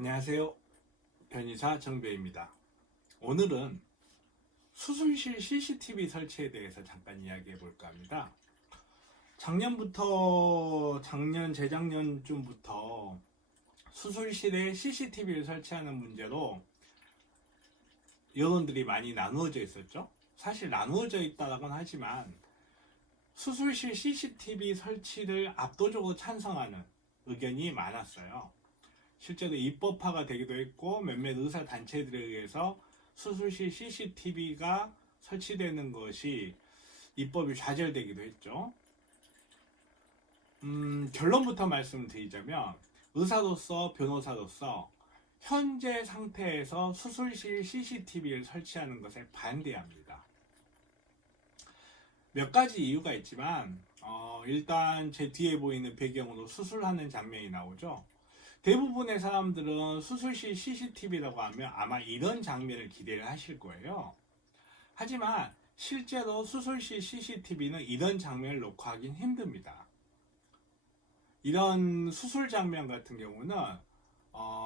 안녕하세요. 변희사 정배입니다. 오늘은 수술실 CCTV 설치에 대해서 잠깐 이야기해 볼까 합니다. 재작년쯤부터 수술실에 CCTV를 설치하는 문제로 여론들이 많이 나누어져 있었죠. 사실 나누어져 있다고는 하지만 수술실 CCTV 설치를 압도적으로 찬성하는 의견이 많았어요. 실제로 입법화가 되기도 했고 몇몇 의사 단체들에 의해서 수술실 CCTV가 설치되는 것이 입법이 좌절되기도 했죠. 결론부터 말씀드리자면 의사로서 변호사로서 현재 상태에서 수술실 CCTV를 설치하는 것에 반대합니다. 몇 가지 이유가 있지만 일단 제 뒤에 보이는 배경으로 수술하는 장면이 나오죠. 대부분의 사람들은 수술실 CCTV라고 하면 아마 이런 장면을 기대를 하실 거예요. 하지만 실제로 수술실 CCTV는 이런 장면을 녹화하긴 힘듭니다. 이런 수술 장면 같은 경우는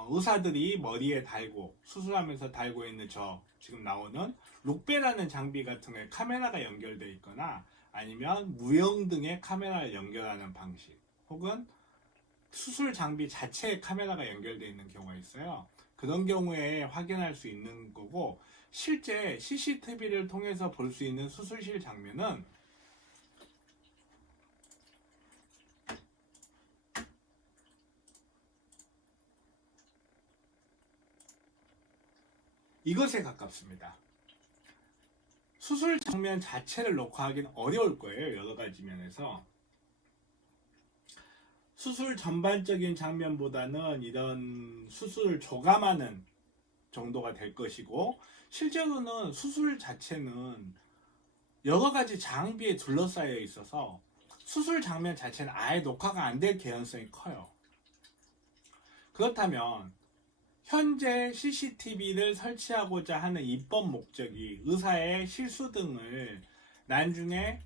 의사들이 머리에 달고 수술하면서 달고 있는 지금 나오는 룩베라는 장비 같은 거에 카메라가 연결되어 있거나 아니면 무형등의 카메라를 연결하는 방식 혹은 수술 장비 자체에 카메라가 연결되어 있는 경우가 있어요. 그런 경우에 확인할 수 있는 거고, 실제 CCTV를 통해서 볼 수 있는 수술실 장면은 이것에 가깝습니다. 수술 장면 자체를 녹화하기는 어려울 거예요. 여러 가지 면에서. 수술 전반적인 장면보다는 이런 수술을 조감하는 정도가 될 것이고, 실제로는 수술 자체는 여러 가지 장비에 둘러싸여 있어서 수술 장면 자체는 아예 녹화가 안 될 개연성이 커요. 그렇다면 현재 CCTV를 설치하고자 하는 입법 목적이 의사의 실수 등을 나중에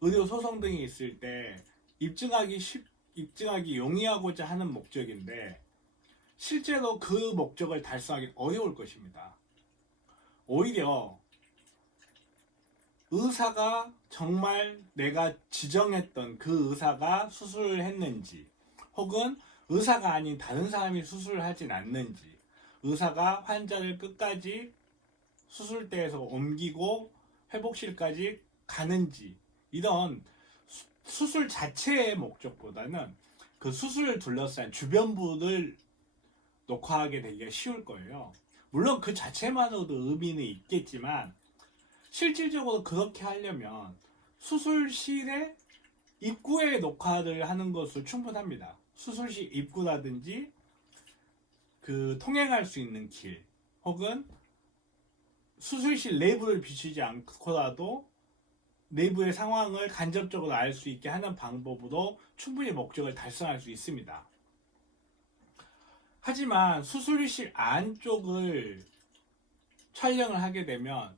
의료 소송 등이 있을 때 입증하기 용이하고자 하는 목적인데, 실제로 그 목적을 달성하기 어려울 것입니다. 오히려 의사가 정말 내가 지정했던 그 의사가 수술을 했는지, 혹은 의사가 아닌 다른 사람이 수술을 하진 않는지, 의사가 환자를 끝까지 수술대에서 옮기고 회복실까지 가는지, 이런 수술 자체의 목적보다는 그 수술을 둘러싼 주변부를 녹화하게 되기가 쉬울 거예요. 물론 그 자체만으로도 의미는 있겠지만, 실질적으로 그렇게 하려면 수술실의 입구에 녹화를 하는 것으로 충분합니다. 수술실 입구라든지 그 통행할 수 있는 길, 혹은 수술실 내부를 비추지 않고라도 내부의 상황을 간접적으로 알 수 있게 하는 방법으로 충분히 목적을 달성할 수 있습니다. 하지만 수술실 안쪽을 촬영을 하게 되면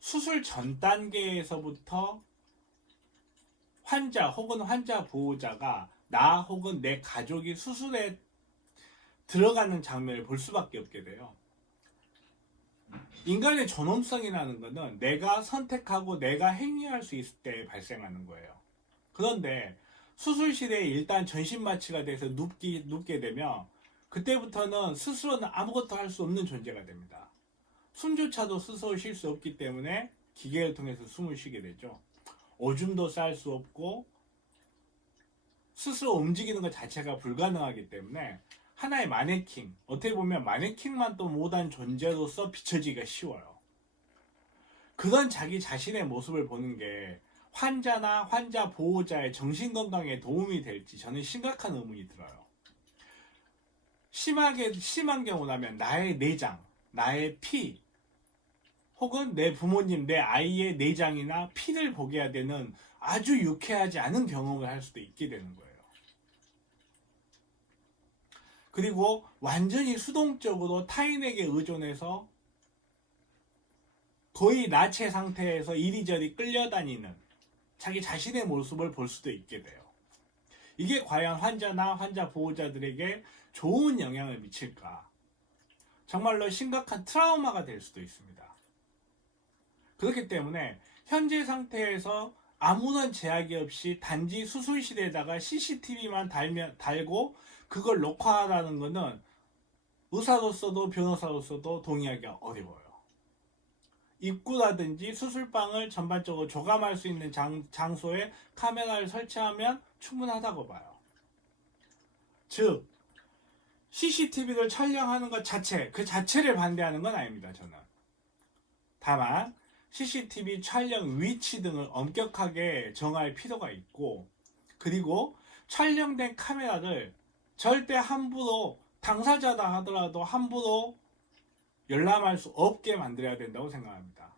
수술 전 단계에서부터 환자 혹은 환자 보호자가 나 혹은 내 가족이 수술에 들어가는 장면을 볼 수밖에 없게 돼요. 인간의 존엄성이라는 것은 내가 선택하고 내가 행위할 수 있을 때 발생하는 거예요. 그런데 수술실에 일단 전신마취가 돼서 눕게 되면 그때부터는 스스로는 아무것도 할 수 없는 존재가 됩니다. 숨조차도 스스로 쉴 수 없기 때문에 기계를 통해서 숨을 쉬게 되죠. 오줌도 쌀 수 없고 스스로 움직이는 것 자체가 불가능하기 때문에 하나의 마네킹, 어떻게 보면 마네킹만 또 못한 존재로서 비춰지기가 쉬워요. 그런 자기 자신의 모습을 보는 게 환자나 환자 보호자의 정신건강에 도움이 될지 저는 심각한 의문이 들어요. 심한 경우라면 나의 내장, 나의 피, 혹은 내 부모님, 내 아이의 내장이나 피를 보게 해야 되는 아주 유쾌하지 않은 경험을 할 수도 있게 되는 거예요. 그리고 완전히 수동적으로 타인에게 의존해서 거의 나체 상태에서 이리저리 끌려다니는 자기 자신의 모습을 볼 수도 있게 돼요. 이게 과연 환자나 환자 보호자들에게 좋은 영향을 미칠까? 정말로 심각한 트라우마가 될 수도 있습니다. 그렇기 때문에 현재 상태에서 아무런 제약이 없이 단지 수술실에다가 CCTV만 달고 그걸 녹화하라는 것은 의사로서도 변호사로서도 동의하기가 어려워요. 입구라든지 수술방을 전반적으로 조감할 수 있는 장소에 카메라를 설치하면 충분하다고 봐요. 즉 CCTV를 촬영하는 것 자체, 그 자체를 반대하는 건 아닙니다. 저는. 다만 CCTV 촬영 위치 등을 엄격하게 정할 필요가 있고, 그리고 촬영된 카메라를 절대 함부로 당사자다 하더라도 함부로 열람할 수 없게 만들어야 된다고 생각합니다.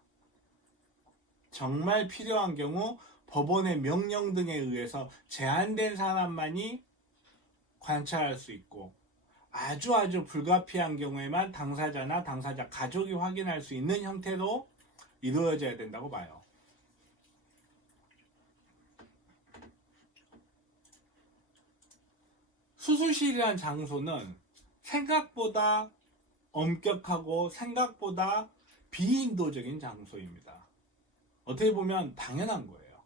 정말 필요한 경우 법원의 명령 등에 의해서 제한된 사람만이 관찰할 수 있고, 아주 불가피한 경우에만 당사자나 당사자 가족이 확인할 수 있는 형태로 이루어져야 된다고 봐요. 수술실이란 장소는 생각보다 엄격하고 생각보다 비인도적인 장소입니다. 어떻게 보면 당연한 거예요.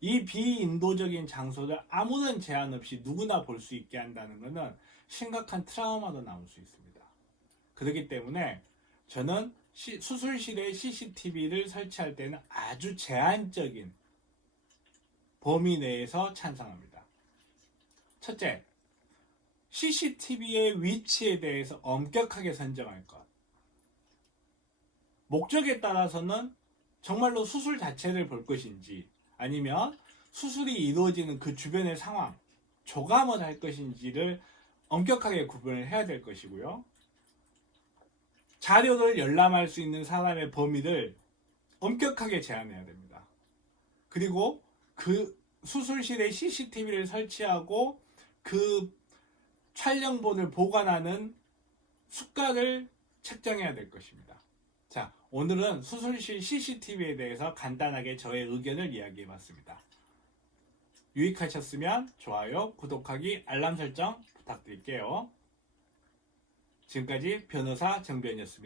이 비인도적인 장소를 아무런 제한 없이 누구나 볼 수 있게 한다는 것은 심각한 트라우마도 나올 수 있습니다. 그렇기 때문에 저는 수술실에 CCTV를 설치할 때는 아주 제한적인 범위 내에서 찬성합니다. 첫째, CCTV의 위치에 대해서 엄격하게 선정할 것. 목적에 따라서는 정말로 수술 자체를 볼 것인지, 아니면 수술이 이루어지는 그 주변의 상황, 조감을 할 것인지를 엄격하게 구분을 해야 될 것이고요. 자료를 열람할 수 있는 사람의 범위를 엄격하게 제한해야 됩니다. 그리고 그 수술실에 CCTV를 설치하고 그 촬영본을 보관하는 수가를 책정해야 될 것입니다. 자, 오늘은 수술실 CCTV에 대해서 간단하게 저의 의견을 이야기해 봤습니다. 유익하셨으면 좋아요, 구독하기, 알람 설정 부탁드릴게요. 지금까지 변호사 정변이었습니다.